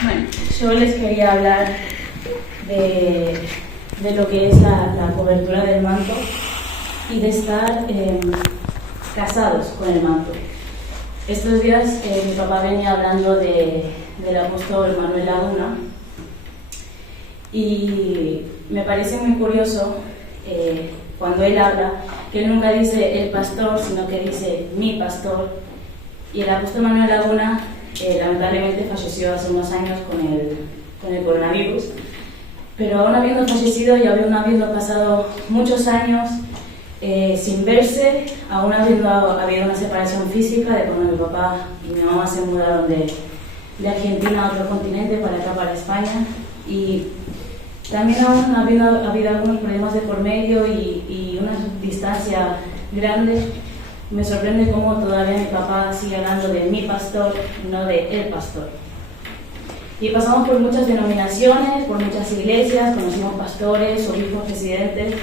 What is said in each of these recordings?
Bueno, yo les quería hablar de lo que es la cobertura del manto y de estar casados con el manto. Estos días mi papá venía hablando del apóstol Manuel Laguna y me parece muy curioso cuando él habla, que él nunca dice el pastor, sino que dice mi pastor. Y el apóstol Manuel Laguna lamentablemente falleció hace unos años con el coronavirus, pero aún habiendo fallecido y aún habiendo pasado muchos años sin verse, aún habiendo habido una separación física de cuando mi papá y mi mamá se mudaron de Argentina a otro continente, para acá, para España, y también aún habido algunos problemas de por medio y una distancia grande. Me sorprende cómo todavía mi papá sigue hablando de mi pastor y no de el pastor. Y pasamos por muchas denominaciones, por muchas iglesias, conocimos pastores, obispos, presidentes,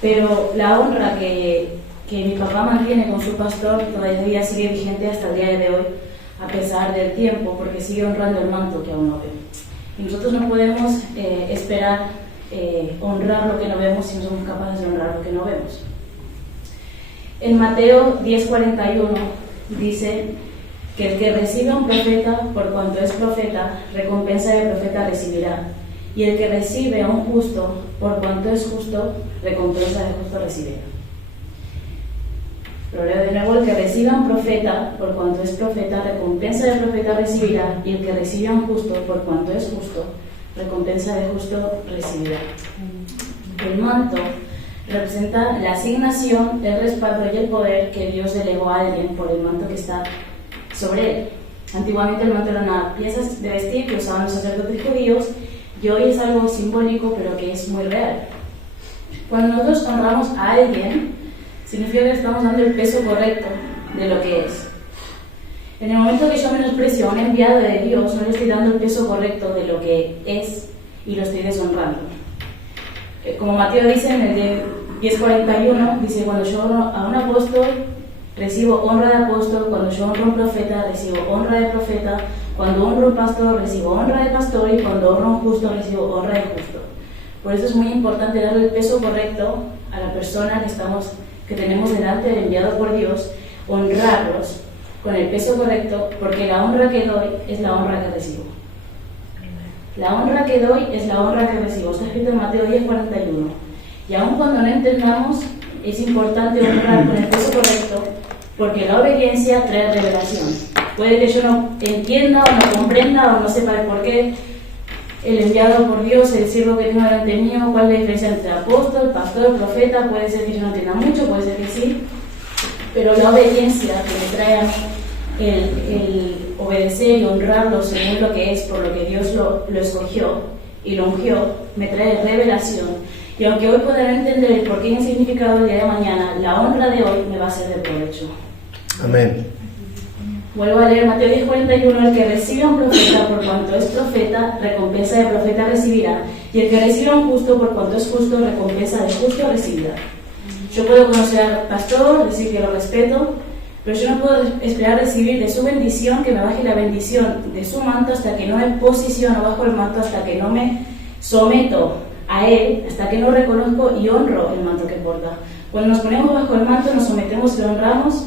pero la honra que mi papá mantiene con su pastor todavía sigue vigente hasta el día de hoy, a pesar del tiempo, porque sigue honrando el manto que aún no ve. Y nosotros no podemos esperar honrar lo que no vemos si no somos capaces de honrar lo que no vemos. En Mateo 10:41 dice que el que recibe a un profeta, por cuanto es profeta, recompensa de profeta recibirá. Y el que recibe a un justo, por cuanto es justo, recompensa de justo recibirá. Lo leo de nuevo: el que recibe a un profeta, por cuanto es profeta, recompensa de profeta recibirá. Y el que recibe a un justo, por cuanto es justo, recompensa de justo recibirá. El manto representa la asignación, el respaldo y el poder que Dios delegó a alguien por el manto que está sobre él. Antiguamente el manto era una pieza de vestir que usaban los sacerdotes judíos, y hoy es algo simbólico pero que es muy real. Cuando nosotros honramos a alguien, significa que estamos dando el peso correcto de lo que es. En el momento que yo menosprecio a un enviado de Dios, no le estoy dando el peso correcto de lo que es y lo estoy deshonrando. Como Mateo dice en el 10:41, dice: cuando yo honro a un apóstol, recibo honra de apóstol; cuando yo honro a un profeta, recibo honra de profeta; cuando honro a un pastor, recibo honra de pastor; y cuando honro a un justo, recibo honra de justo. Por eso es muy importante darle el peso correcto a la persona que tenemos delante, del enviado por Dios, honrarlos con el peso correcto, porque la honra que doy es la honra que recibo. La honra que doy es la honra que recibo. Está escrito en Mateo 10:41. Y aun cuando no entendamos, es importante honrar con el peso correcto, porque la obediencia trae revelación. Puede que yo no entienda o no comprenda o no sepa el por qué el enviado por Dios, el siervo que tengo delante mío, cuál es la diferencia entre apóstol, pastor, profeta. Puede ser que yo no entienda mucho, puede ser que sí, pero la obediencia que me trae a mí el obedecer y honrarlo según lo que es, por lo que Dios lo escogió y lo ungió, me trae revelación. Y aunque hoy pueda no entender el porqué y el significado, el día de mañana, la honra de hoy me va a ser de provecho. Amén. Vuelvo a leer Mateo 10:41. El que recibe a un profeta, por cuanto es profeta, recompensa de profeta recibirá. Y el que recibe a un justo, por cuanto es justo, recompensa de justo recibirá. Yo puedo conocer al pastor, decir que lo respeto, pero yo no puedo esperar recibir de su bendición, que me baje la bendición de su manto, hasta que no me posiciono bajo el manto, hasta que no me someto a él, hasta que no reconozco y honro el manto que porta. Cuando nos ponemos bajo el manto, nos sometemos y lo honramos,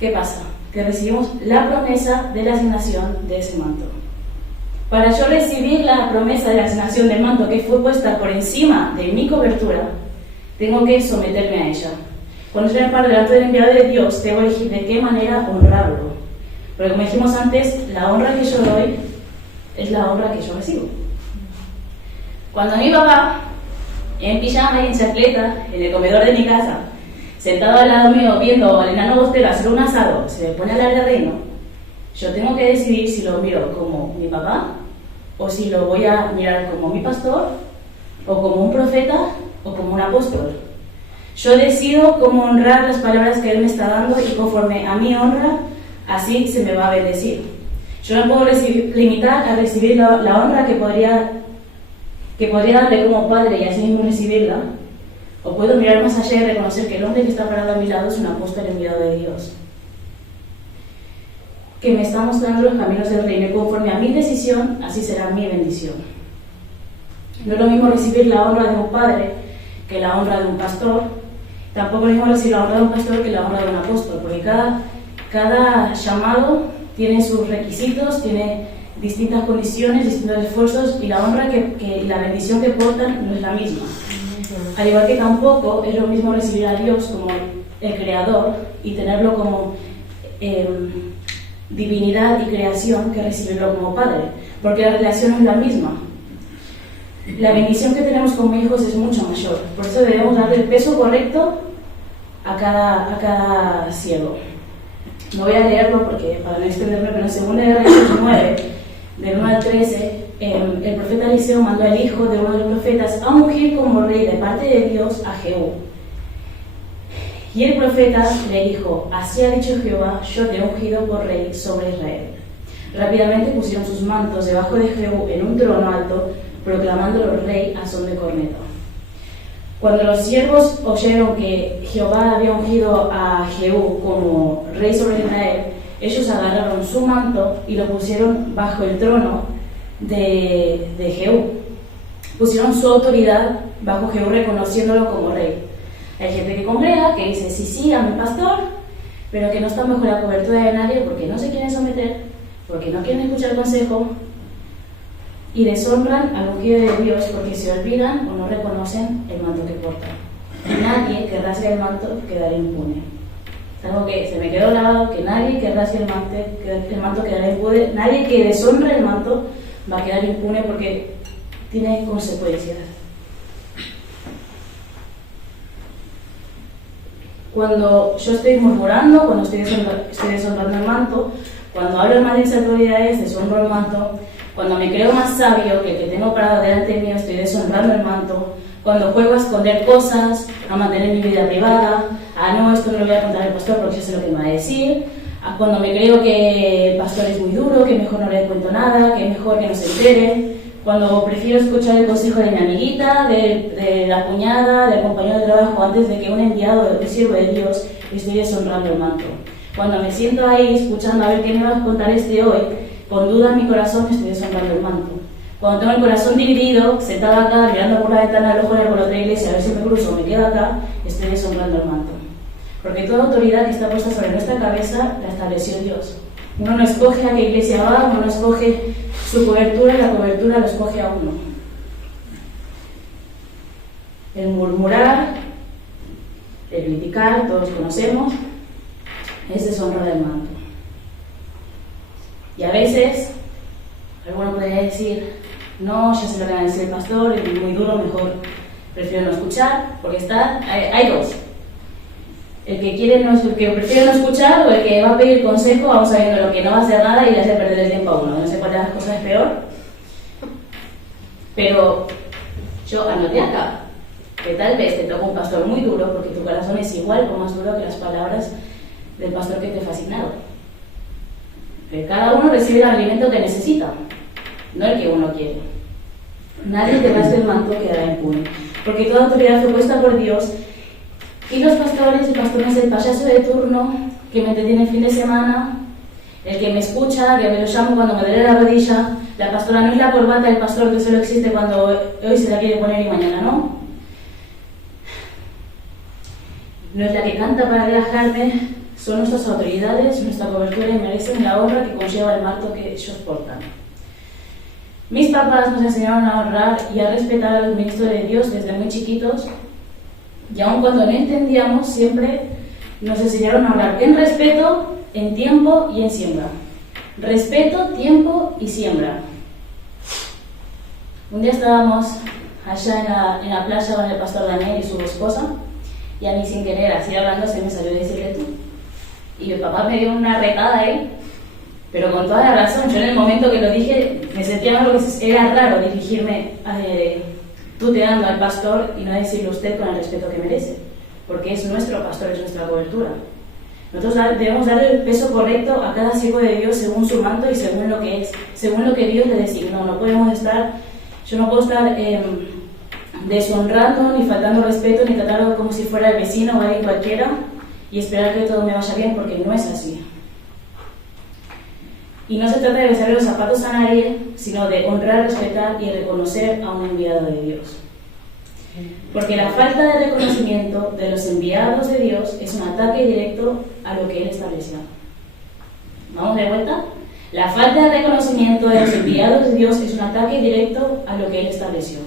¿qué pasa? Que recibimos la promesa de la asignación de ese manto. Para yo recibir la promesa de la asignación del manto que fue puesta por encima de mi cobertura, tengo que someterme a ella. Cuando yo me paro delante del enviado de Dios, debo elegir de qué manera honrarlo. Porque como dijimos antes, la honra que yo doy es la honra que yo recibo. Cuando mi papá, en pijama y en chancleta, en el comedor de mi casa, sentado al lado mío viendo al enano Bostero hacer un asado, se me pone a hablar de reino, yo tengo que decidir si lo miro como mi papá, o si lo voy a mirar como mi pastor, o como un profeta, o como un apóstol. Yo decido cómo honrar las palabras que Él me está dando, y conforme a mi honra, así se me va a bendecir. Yo no puedo limitar a recibir la honra que podría darle como padre y así mismo recibirla, o puedo mirar más allá y reconocer que el hombre que está parado a mi lado es un apóstol enviado de Dios. que me está mostrando los caminos del reino, y conforme a mi decisión, así será mi bendición. No es lo mismo recibir la honra de un padre que la honra de un pastor. Tampoco es lo mismo recibir la honra de un pastor que la honra de un apóstol, porque cada llamado tiene sus requisitos, tiene distintas condiciones, distintos esfuerzos, y la honra y la bendición que portan no es la misma. Al igual que tampoco es lo mismo recibir a Dios como el creador y tenerlo como divinidad y creación que recibirlo como padre, porque la relación no es la misma. La bendición que tenemos como hijos es mucho mayor, por eso debemos darle el peso correcto a cada siervo. No voy a leerlo porque para no extenderme, pero en 2 de Reyes 9, del 1 al 13, el profeta Eliseo mandó al hijo de uno de los profetas a ungir como rey de parte de Dios a Jehú. Y el profeta le dijo: así ha dicho Jehová, yo te he ungido por rey sobre Israel. Rápidamente pusieron sus mantos debajo de Jehú en un trono alto, proclamándolo rey a son de corneta. Cuando los siervos oyeron que Jehová había ungido a Jehú como rey sobre Israel, ellos agarraron su manto y lo pusieron bajo el trono de Jehú. Pusieron su autoridad bajo Jehú, reconociéndolo como rey. Hay gente que congrega, que dice sí a mi pastor, pero que no están bajo la cobertura de nadie porque no se quieren someter, porque no quieren escuchar consejo, y deshonran al ungido de Dios porque se olvidan o no reconocen el manto que portan. Nadie que rasgue el manto quedará impune. Es algo que se me quedó grabado, que nadie que rasgue el manto quedará impune. Nadie que deshonre el manto va a quedar impune porque tiene consecuencias. Cuando yo estoy murmurando, cuando estoy deshonrando el manto, cuando hablo mal de mis autoridades, deshonro el manto. Cuando me creo más sabio que el que tengo parado delante mío, estoy deshonrando el manto. Cuando juego a esconder cosas, a mantener mi vida privada, no, esto no lo voy a contar al pastor porque yo sé lo que me va a decir. Cuando me creo que el pastor es muy duro, que mejor no le cuento nada, que mejor que no se entere. Cuando prefiero escuchar el consejo de mi amiguita, de la cuñada, del compañero de trabajo, antes de que un enviado, el siervo de Dios, estoy deshonrando el manto. Cuando me siento ahí escuchando a ver qué me va a contar hoy, con duda en mi corazón, estoy deshonrando el manto. Cuando tengo el corazón dividido, sentada acá, mirando por la ventana del ojo de la otra iglesia, a ver si me cruzo o me quedo acá, estoy deshonrando el manto. Porque toda autoridad que está puesta sobre nuestra cabeza la estableció Dios. Uno no escoge a qué iglesia va, uno no escoge su cobertura, la cobertura lo escoge a uno. El murmurar, el criticar, todos conocemos, es deshonrar el manto. Y a veces, alguno podría decir, no, ya sé lo que va a decir el pastor, es muy duro, mejor prefiero no escuchar, porque hay dos. El que prefiere no escuchar o el que va a pedir consejo, aún sabiendo lo que no va a hacer nada y le hace perder el tiempo a uno. No sé cuál de las cosas es peor. Pero yo anoté acá que tal vez te toca un pastor muy duro porque tu corazón es igual o más duro que las palabras del pastor que te fue asignado. Que cada uno recibe el alimento que necesita, no el que uno quiere. Nadie que rasgue el manto quedará impune, porque toda autoridad fue puesta por Dios. Y los pastores, el pastor es el payaso de turno que me entretiene el fin de semana, el que me escucha, que me lo llamo cuando me duele la rodilla. La pastora no es la corbata del pastor que solo existe cuando hoy se la quiere poner y mañana no. No es la que canta para relajarme, son nuestras autoridades, nuestra cobertura y merecen la honra que conlleva el manto que ellos portan. Mis papás nos enseñaron a honrar y a respetar a los ministros de Dios desde muy chiquitos. Y aun cuando no entendíamos, siempre nos enseñaron a hablar en respeto, en tiempo y en siembra. Respeto, tiempo y siembra. Un día estábamos allá en la playa con el pastor Daniel y su esposa, y a mí sin querer, así hablando, se me salió decirle tú. Y el papá me dio una retada ahí, pero con toda la razón. Yo en el momento que lo dije, me sentía mal porque era raro dirigirme tuteando al pastor y no decirle usted con el respeto que merece, porque es nuestro pastor, es nuestra cobertura. Nosotros debemos darle el peso correcto a cada siervo de Dios según su manto y según lo que es, según lo que Dios le designó. Yo no puedo estar deshonrando, ni faltando respeto, ni tratarlo como si fuera el vecino o alguien cualquiera y esperar que todo me vaya bien, porque no es así. Y no se trata de besarle los zapatos a nadie, sino de honrar, respetar y reconocer a un enviado de Dios. Porque la falta de reconocimiento de los enviados de Dios es un ataque directo a lo que Él estableció. ¿Vamos de vuelta? La falta de reconocimiento de los enviados de Dios es un ataque directo a lo que Él estableció.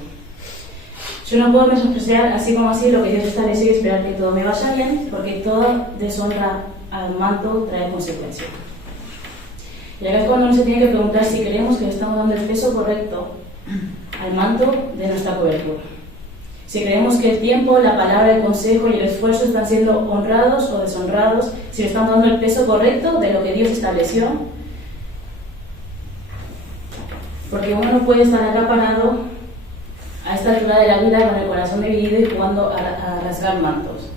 Yo no puedo menospreciar así como así lo que Dios estableció y esperar que todo me vaya bien, porque toda deshonra al manto trae consecuencias. Y acá es cuando uno se tiene que preguntar si creemos que le estamos dando el peso correcto al manto de nuestra cobertura. Si creemos que el tiempo, la palabra, el consejo y el esfuerzo están siendo honrados o deshonrados, si le estamos dando el peso correcto de lo que Dios estableció. Porque uno no puede estar acá parado a esta altura de la vida con el corazón dividido y jugando a rasgar mantos.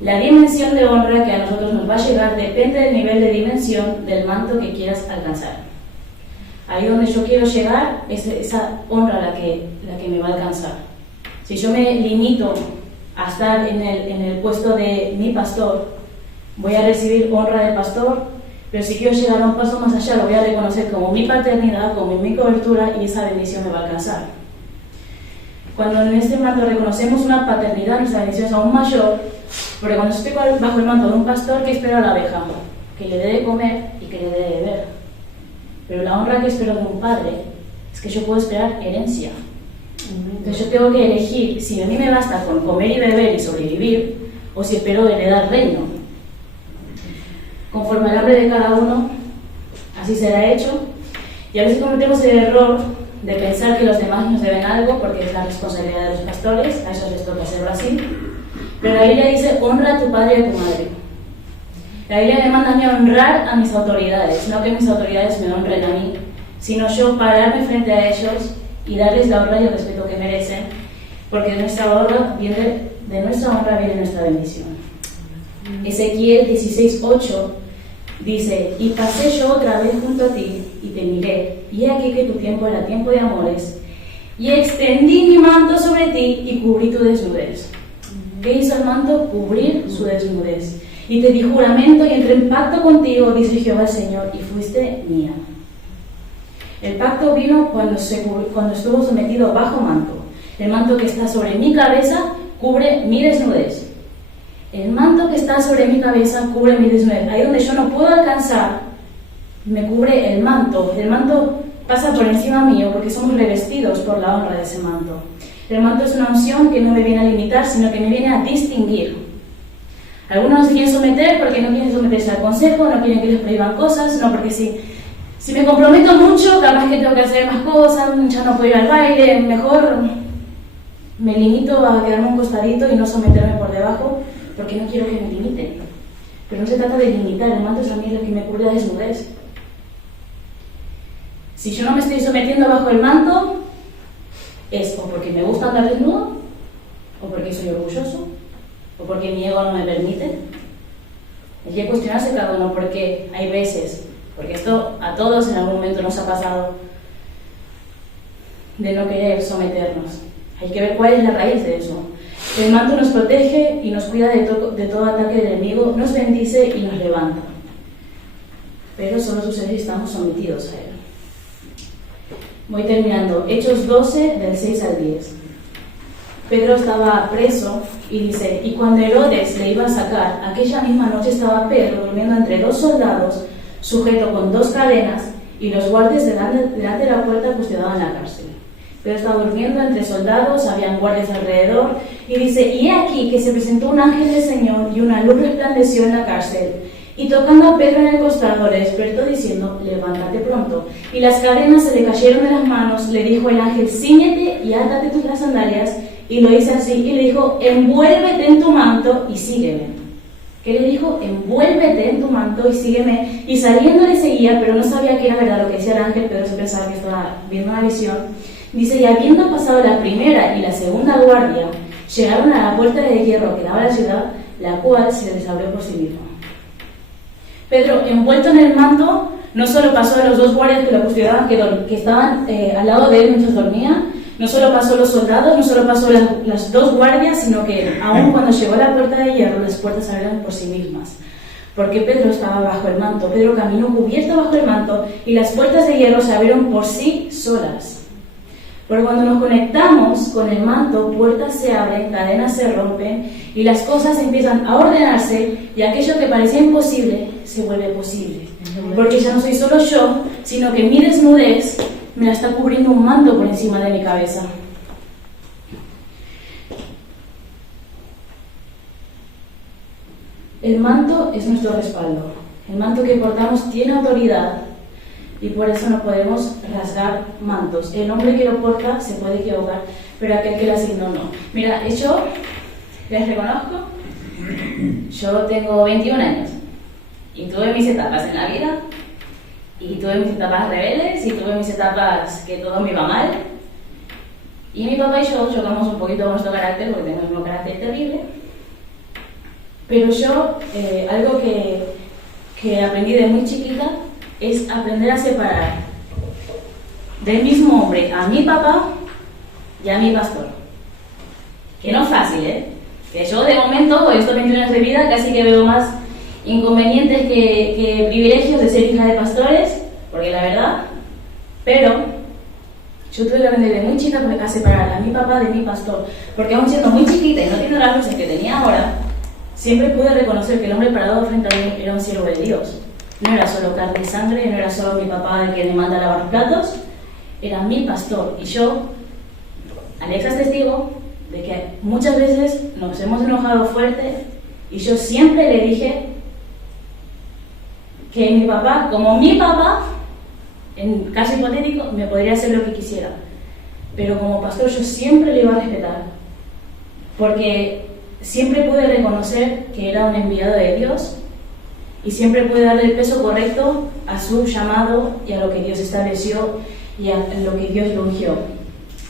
La dimensión de honra que a nosotros nos va a llegar depende del nivel de dimensión del manto que quieras alcanzar. Ahí donde yo quiero llegar es esa honra la que me va a alcanzar. Si yo me limito a estar en el puesto de mi pastor, voy a recibir honra del pastor, pero si quiero llegar a un paso más allá, lo voy a reconocer como mi paternidad, como mi cobertura, y esa bendición me va a alcanzar. Cuando en este manto reconocemos una paternidad, nuestra bendición es aún mayor, porque cuando estoy bajo el manto de un pastor, ¿qué espero a la abeja? Que le dé de comer y que le dé de beber. Pero la honra que espero de un padre es que yo puedo esperar herencia. Entonces yo tengo que elegir si a mí me basta con comer y beber y sobrevivir, o si espero heredar reino. Conforme al hambre de cada uno, así será hecho. Y a veces cometemos el error de pensar que los demás nos deben algo porque es la responsabilidad de los pastores, a eso les toca hacerlo así. Pero la Biblia dice: honra a tu padre y a tu madre. La Biblia me manda a mí a honrar a mis autoridades, no que mis autoridades me honren a mí, sino yo pararme frente a ellos y darles la honra y el respeto que merecen, porque de nuestra honra viene nuestra bendición. Ezequiel 16:8 dice: y pasé yo otra vez junto a ti y te miré, y he aquí que tu tiempo era tiempo de amores, y extendí mi manto sobre ti y cubrí tu desnudez. ¿Qué hizo el manto? Cubrir su desnudez. Y te di juramento y entré en pacto contigo, dice Jehová el Señor, y fuiste mía. El pacto vino cuando estuvo sometido bajo manto. El manto que está sobre mi cabeza cubre mi desnudez. El manto que está sobre mi cabeza cubre mi desnudez. Ahí donde yo no puedo alcanzar, me cubre el manto. El manto pasa por encima mío porque somos revestidos por la honra de ese manto. El manto es una unción que no me viene a limitar, sino que me viene a distinguir. Algunos no se quieren someter porque no quieren someterse al consejo, no quieren que les prohíban cosas, no, porque si me comprometo mucho, capaz que tengo que hacer más cosas, ya no puedo ir al baile, mejor me limito a quedarme un costadito y no someterme por debajo, porque no quiero que me limiten. Pero no se trata de limitar, el manto es a mí lo que me cubre la desnudez. Si yo no me estoy sometiendo bajo el manto, es o porque me gusta andar desnudo, o porque soy orgulloso, o porque mi ego no me permite. Hay que cuestionarse cada uno, porque hay veces, porque esto a todos en algún momento nos ha pasado, de no querer someternos. Hay que ver cuál es la raíz de eso. El manto nos protege y nos cuida de todo ataque del enemigo, nos bendice y nos levanta. Pero solo sucede si estamos sometidos a él. Voy terminando. Hechos 12, del 6 al 10. Pedro estaba preso y dice: y cuando Herodes le iba a sacar, aquella misma noche estaba Pedro durmiendo entre dos soldados, sujeto con dos cadenas, y los guardias delante de la puerta custodiaban la cárcel. Pedro estaba durmiendo entre soldados, habían guardias alrededor, y dice: y he aquí que se presentó un ángel del Señor, y una luz resplandeció en la cárcel. Y tocando a Pedro en el costado, le despertó diciendo: levántate pronto. Y las cadenas se le cayeron de las manos. Le dijo el ángel: cíñete y átate las sandalias. Y lo hizo así, y le dijo: envuélvete en tu manto y sígueme. ¿Qué le dijo? Envuélvete en tu manto y sígueme. Y saliendo le seguía, pero no sabía que era verdad lo que decía el ángel. Pedro se pensaba que estaba viendo una visión. Dice: y habiendo pasado la primera y la segunda guardia, llegaron a la puerta de hierro que daba a la ciudad, la cual se les abrió por sí misma. Pedro, envuelto en el manto, no solo pasó a los dos guardias que lo custodiaban, que estaban al lado de él mientras dormía, no solo pasó a los soldados, no solo pasó las dos guardias, sino que aún cuando llegó a la puerta de hierro, las puertas se abrieron por sí mismas. porque Pedro estaba bajo el manto. Pedro caminó cubierto bajo el manto y las puertas de hierro se abrieron por sí solas. Porque cuando nos conectamos con el manto, puertas se abren, cadenas se rompen y las cosas empiezan a ordenarse y aquello que parecía imposible se vuelve posible. Porque ya no soy solo yo, sino que mi desnudez me la está cubriendo un manto por encima de mi cabeza. El manto es nuestro respaldo. El manto que portamos tiene autoridad y por eso no podemos rasgar mantos. El hombre que lo porta se puede equivocar, pero aquel que lo asignó no. Mira, yo les reconozco, yo tengo 21 años y tuve mis etapas en la vida y tuve mis etapas rebeldes y tuve mis etapas que todo me iba mal. Y mi papá y yo chocamos un poquito con nuestro carácter porque tenemos un carácter terrible. Pero yo, algo que aprendí de muy chiquita es aprender a separar del mismo hombre a mi papá y a mi pastor. Que no es fácil, ¿eh? Que yo de momento, con estos 21 años de vida, casi que veo más inconvenientes que privilegios de ser hija de pastores, porque la verdad, pero yo tuve que aprender de muy chica a separar a mi papá de mi pastor, porque aún siendo muy chiquita y no teniendo las luces que tenía ahora, siempre pude reconocer que el hombre parado frente a mí era un siervo de Dios. No era solo carne y sangre, no era solo mi papá el que me manda a lavar los platos, era mi pastor. Y yo, Alexa es testigo de que muchas veces nos hemos enojado fuerte y yo siempre le dije que mi papá, como mi papá, en caso hipotético, me podría hacer lo que quisiera. Pero como pastor yo siempre le iba a respetar, porque siempre pude reconocer que era un enviado de Dios y siempre pude darle el peso correcto a su llamado y a lo que Dios estableció y a lo que Dios lo ungió.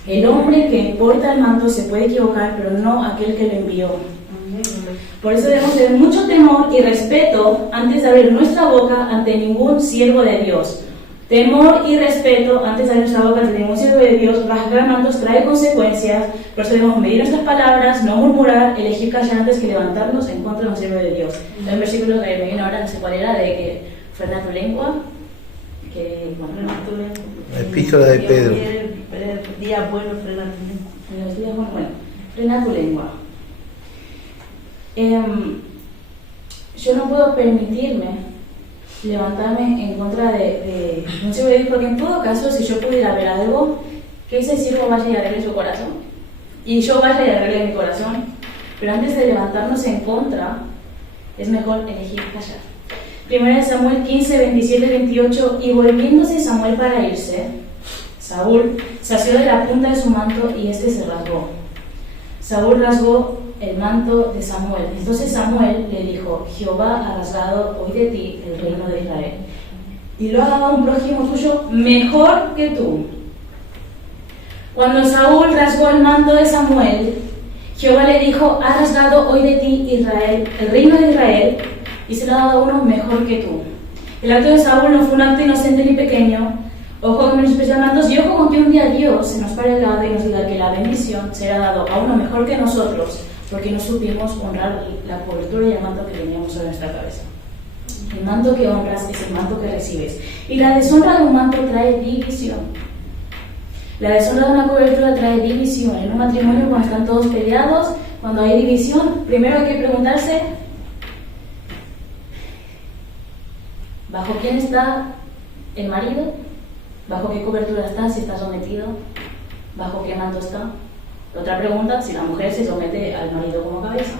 El hombre que porta el manto se puede equivocar, pero no aquel que lo envió. Por eso debemos tener mucho temor y respeto antes de abrir nuestra boca ante ningún siervo de Dios. Temor y respeto antes de abrir nuestra boca ante ningún siervo de Dios. Rasgar mantos trae consecuencias, por eso debemos medir nuestras palabras, no murmurar, elegir callar antes que levantarnos en contra de un siervo de Dios. Hay un versículo que me viene ahora, no sé cuál era, de que frena tu lengua, que bueno, la epístola de Pedro. Día bueno, frena tu lengua. En los días, bueno, frena tu lengua. Yo no puedo permitirme levantarme en contra de un siervo de Dios, porque en todo caso, si yo pudiera ver algo, que ese siervo vaya y arregle su corazón, y yo vaya y arregle mi corazón, pero antes de levantarnos en contra, es mejor elegir callar. 1 Samuel 15, 27, 28, y volviéndose Samuel para irse, Saúl se asió de la punta de su manto y este se rasgó. Saúl rasgó el manto de Samuel. Entonces Samuel le dijo: Jehová ha rasgado hoy de ti el reino de Israel, y lo ha dado a un prójimo tuyo mejor que tú. Cuando Saúl rasgó el manto de Samuel, Jehová le dijo: ha rasgado hoy de ti Israel, el reino de Israel, y se lo ha dado a uno mejor que tú. El acto de Saúl no fue un acto inocente ni pequeño. Ojo con menospreciar mantos y ojo con que un día Dios se nos pare al lado y nos diga que la bendición será dado a uno mejor que nosotros, porque no supimos honrar la cobertura y el manto que teníamos sobre nuestra cabeza. El manto que honras es el manto que recibes. Y la deshonra de un manto trae división. La deshonra de una cobertura trae división. En un matrimonio, cuando están todos peleados, cuando hay división, primero hay que preguntarse: ¿bajo quién está el marido? ¿Bajo qué cobertura está? Si está sometido. ¿Bajo qué manto está? Otra pregunta: si la mujer se somete al marido como cabeza.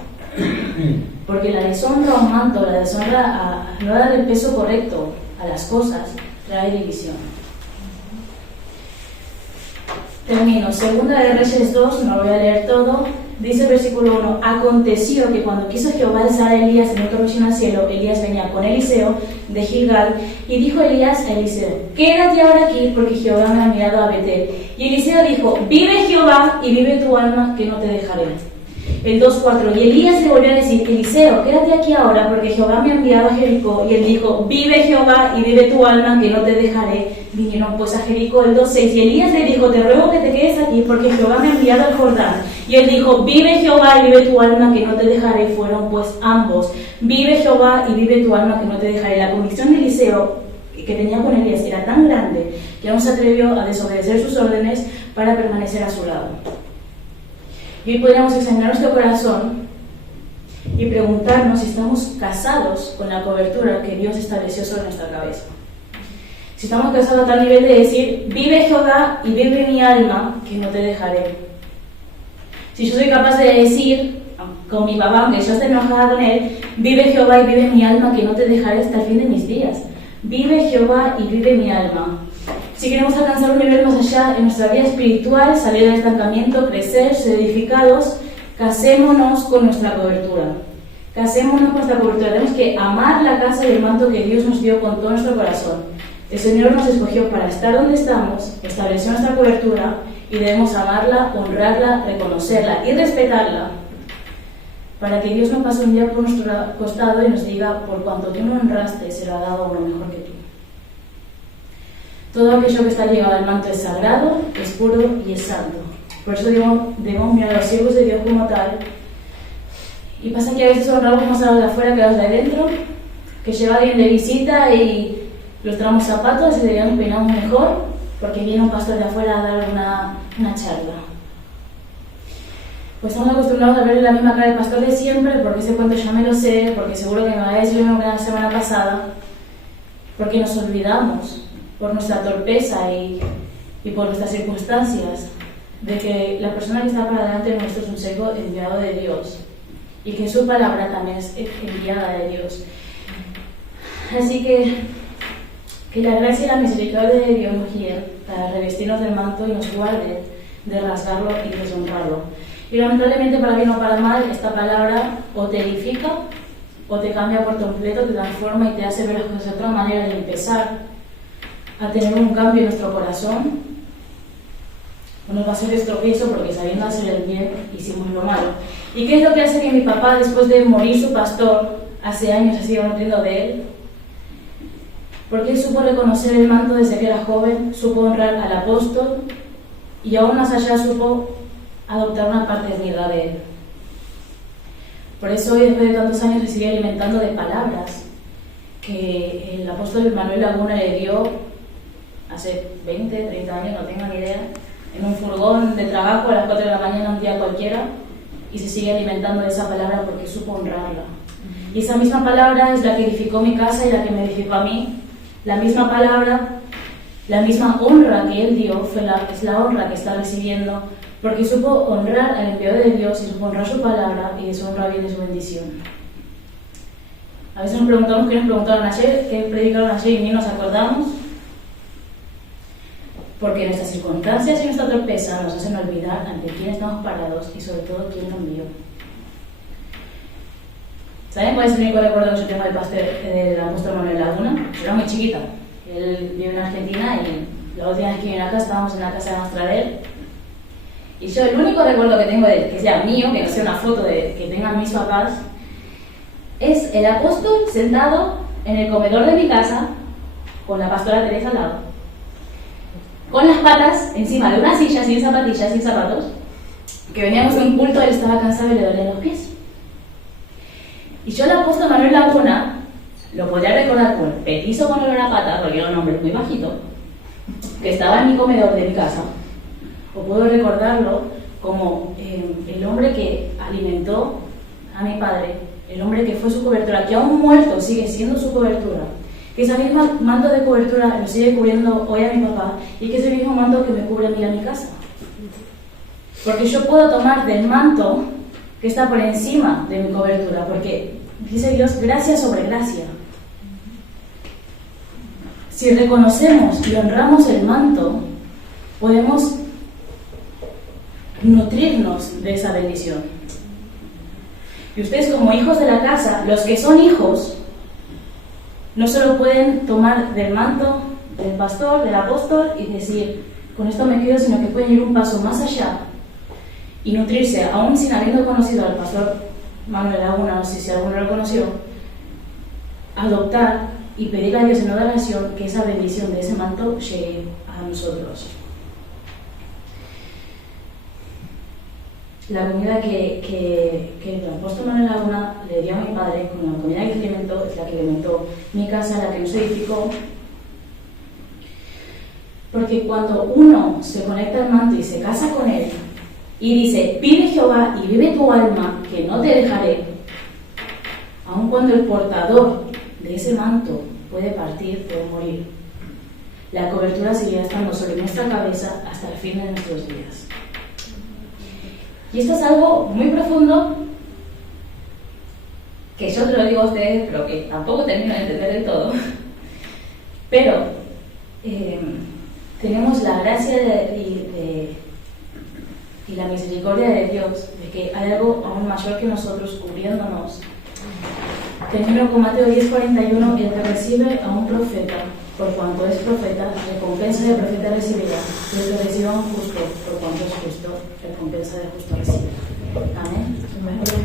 Porque la deshonra a un manto, la deshonra a no dar el peso correcto a las cosas, trae división. Termino. Segunda de Reyes 2, no lo voy a leer todo. Dice el versículo 1: aconteció que cuando quiso Jehová alzar a Elías en un torbellino al cielo, Elías venía con Eliseo de Gilgal, y dijo Elías a Eliseo: quédate ahora aquí, porque Jehová me ha enviado a Betel. Y Eliseo dijo: vive Jehová y vive tu alma, que no te dejaré. El 2:4, y Elías le volvió a decir: Eliseo, quédate aquí ahora, porque Jehová me ha enviado a Jericó. Y él dijo: vive Jehová y vive tu alma, que no te dejaré. vinieron pues a Jericó el 2:6, y Elías le dijo: te ruego que te quedes aquí, porque Jehová me ha enviado al Jordán. Y él dijo: vive Jehová y vive tu alma, que no te dejaré. Y fueron pues ambos: vive Jehová y vive tu alma, que no te dejaré. La convicción de Eliseo que tenía con Elías era tan grande que aún se atrevió a desobedecer sus órdenes para permanecer a su lado. Y hoy podríamos examinar nuestro corazón y preguntarnos si estamos casados con la cobertura que Dios estableció sobre nuestra cabeza. Si estamos casados a tal nivel de decir: vive Jehová y vive mi alma, que no te dejaré. Si yo soy capaz de decir con mi papá, aunque yo esté enojada con él: vive Jehová y vive mi alma, que no te dejaré hasta el fin de mis días. Vive Jehová y vive mi alma. Si queremos alcanzar un nivel más allá en nuestra vida espiritual, salir del estancamiento, crecer, ser edificados, casémonos con nuestra cobertura. Casémonos con nuestra cobertura. Tenemos que amar la casa y el manto que Dios nos dio con todo nuestro corazón. El Señor nos escogió para estar donde estamos, estableció nuestra cobertura, y debemos amarla, honrarla, reconocerla y respetarla, para que Dios no pase un día por nuestro costado y nos diga: por cuanto tú no honraste, será dado uno mejor que tú. Todo aquello que está ligado al manto es sagrado, es puro y es santo. Por eso debemos mirar a los siervos de Dios como tal. Y pasa que a veces honramos más a los de afuera que a los de adentro, que llega alguien de visita y los traemos zapatos y nos peinamos mejor porque viene un pastor de afuera a dar una charla. Pues estamos acostumbrados a ver la misma cara del pastor de siempre, porque ese cuento ya me lo sé, porque seguro que me va a decir lo mismo que la semana pasada, porque nos olvidamos por nuestra torpeza y por nuestras circunstancias de que la persona que está para delante de nosotros es un siervo enviado de Dios, y que su palabra también es enviada de Dios. Así que la gracia y la misericordia de Dios nos guíen para revestirnos del manto y nos guarde de rasgarlo y deshonrarlo. Y lamentablemente, para bien o para mal, esta palabra o te edifica o te cambia por completo, te transforma y te hace ver las cosas de otra manera, y empezar a tener un cambio en nuestro corazón. O nos va a hacer estropiezo porque, sabiendo hacer el bien, hicimos lo malo. ¿Y qué es lo que hace que mi papá, después de morir su pastor, hace años se siga nutriendo de él? Porque él supo reconocer el manto desde que era joven, supo honrar al apóstol, y aún más allá supo adoptar una paternidad de él. Por eso hoy, después de tantos años, se sigue alimentando de palabras que el apóstol Manuel Laguna le dio hace 20, 30 años, no tengo ni idea, en un furgón de trabajo a las 4 de la mañana un día cualquiera, y se sigue alimentando de esa palabra porque supo honrarla. Y esa misma palabra es la que edificó mi casa y la que me edificó a mí. La misma palabra, la misma honra que él dio es la honra que está recibiendo, porque supo honrar al enviado de Dios y supo honrar su palabra, y deshonra bien de su bendición. A veces nos preguntamos qué nos preguntaron ayer, qué predicaron ayer, y ni nos acordamos, porque nuestras circunstancias y nuestra torpeza nos hacen olvidar ante quién estamos parados y sobre todo quién nos envió. ¿Saben cuál es el único recuerdo que yo tengo del apóstol Manuel Laguna? Yo era muy chiquita. Él vive en Argentina, y la última vez que vine acá estábamos en la casa de nuestra de él. Y yo, el único recuerdo que tengo de él, que sea mío, que no sea una foto que tengan mis papás, es el apóstol sentado en el comedor de mi casa con la pastora Teresa al lado, con las patas encima de una silla, sin zapatillas, sin zapatos, que veníamos de un culto, él estaba cansado y le dolían los pies. Y yo, el apóstol Manuel Laguna, lo podría recordar con petizo con olor a pata, porque era un hombre muy bajito, que estaba en mi comedor de mi casa, o puedo recordarlo como el hombre que alimentó a mi padre, el hombre que fue su cobertura, que aún muerto sigue siendo su cobertura, que ese mismo manto de cobertura lo sigue cubriendo hoy a mi papá, y que es el mismo manto que me cubre a mí en mi casa. Porque yo puedo tomar del manto que está por encima de mi cobertura, porque dice Dios, gracia sobre gracia. Si reconocemos y honramos el manto, podemos nutrirnos de esa bendición. Y ustedes, como hijos de la casa, los que son hijos, no solo pueden tomar del manto del pastor, del apóstol, y decir, con esto me quedo, sino que pueden ir un paso más allá y nutrirse, aún sin habiendo conocido al pastor Manuel Laguna, no sé si alguno lo conoció, adoptar y pedir a Dios en oración que esa bendición de ese manto llegue a nosotros. La comida que el apóstol Manuel Laguna le dio a mi padre, con la comida que alimentó, es la que alimentó mi casa, la que nos edificó. Porque cuando uno se conecta al manto y se casa con él y dice, vive Jehová y vive tu alma, que no te dejaré, aun cuando el portador de ese manto puede partir, puede morir, la cobertura seguirá estando sobre nuestra cabeza hasta el fin de nuestros días. Y esto es algo muy profundo que yo te lo digo a ustedes, pero que tampoco termino de entender del todo. Pero tenemos la gracia y la misericordia de Dios de que hay algo aún mayor que nosotros cubriéndonos. Termino con Mateo 10:41, el que recibe a un profeta, por cuanto es profeta, recompensa de profeta recibirá, y el que reciba a un justo, por cuanto es justo, recompensa de justo recibirá. Amén.